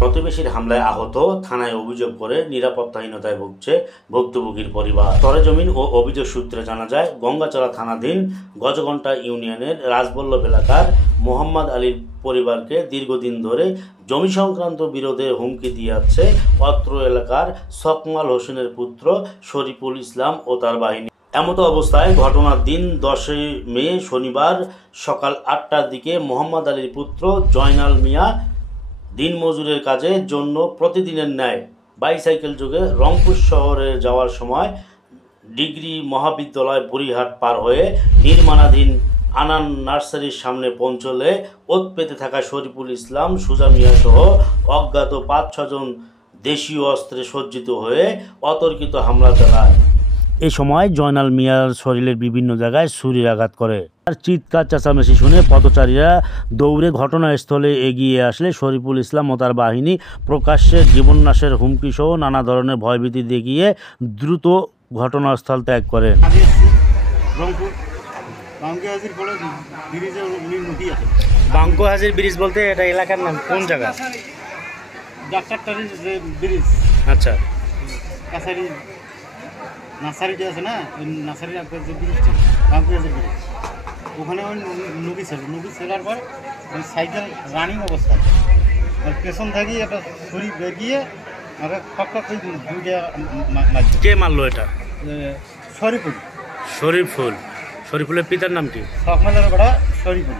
প্রতিবেশীর হামলায় আহত, থানায় অভিযোগ করে নিরাপত্তাহীনতায় ভুগছে ভুক্তভোগীর পরিবার। সরেজমিন ও অভিযোগ সূত্রে জানা যায়, গঙ্গাচড়া থানাধীন গজঘণ্টা ইউনিয়নের রাজবল্লভ এলাকার মোহাম্মদ আলীর পরিবারকে দীর্ঘদিন ধরে জমি সংক্রান্ত বিরোধে হুমকি দিয়ে আসছে অত্র এলাকার সকমাল হোসেনের পুত্র শরীফুল ইসলাম ও তার বাহিনী। এমতো অবস্থায় ঘটনার দিন 10 মে শনিবার সকাল 8টার দিকে মোহাম্মদ আলীর পুত্র জয়নাল মিয়া দিনমজুরের কাজের জন্য প্রতিদিনের ন্যায় বাইসাইকেল যোগে রংপুর শহরে যাওয়ার সময় ডিগ্রি মহাবিদ্যালয় বুড়িহাট পার হয়ে নির্মাণাধীন আনান নার্সারির সামনে পৌঁছলে ওত পেতে থাকা শরীফুল ইসলাম, সুজা মিয়া সহ অজ্ঞাত 5-6 জন দেশীয় অস্ত্রে সজ্জিত হয়ে অতর্কিত হামলা চালায়। এ সময় জয়নাল মিয়ার শরীরের বিভিন্ন জায়গায় ছুরির আঘাত করে। তার চিৎকার চেঁচামেচি শুনে পথচারীরা দৌড়ে ঘটনাস্থলে এগিয়ে আসলে শরীফুল ইসলাম ও তার বাহিনী প্রকাশ্যে জীবননাশের হুমকি সহ নানা ধরনের ভয়ভীতি দেখিয়ে দ্রুত ঘটনাস্থল ত্যাগ করেন। বাঙ্কো হাজির ব্রিজ বলতে এটা এলাকার নাম, কোন জায়গা? ব্রিজ। আচ্ছা, কাছারি নার্সারিটা আছে না, ওই নার্সারির যে ব্রিজটা, বাঙ্কুরাজের ব্রিজ, ওখানে ওই নদী ছেড়ার পর ওই সাইকেল রানিং অবস্থায় আর পেছন থেকে একটা ছুরি বেরিয়ে আমাকে খক করে দুইটা মারছে। কে মারলো এটা? শরীফুল। শরীফুলের পিতার নাম কি? সকমালের বেড়া শরীফুল।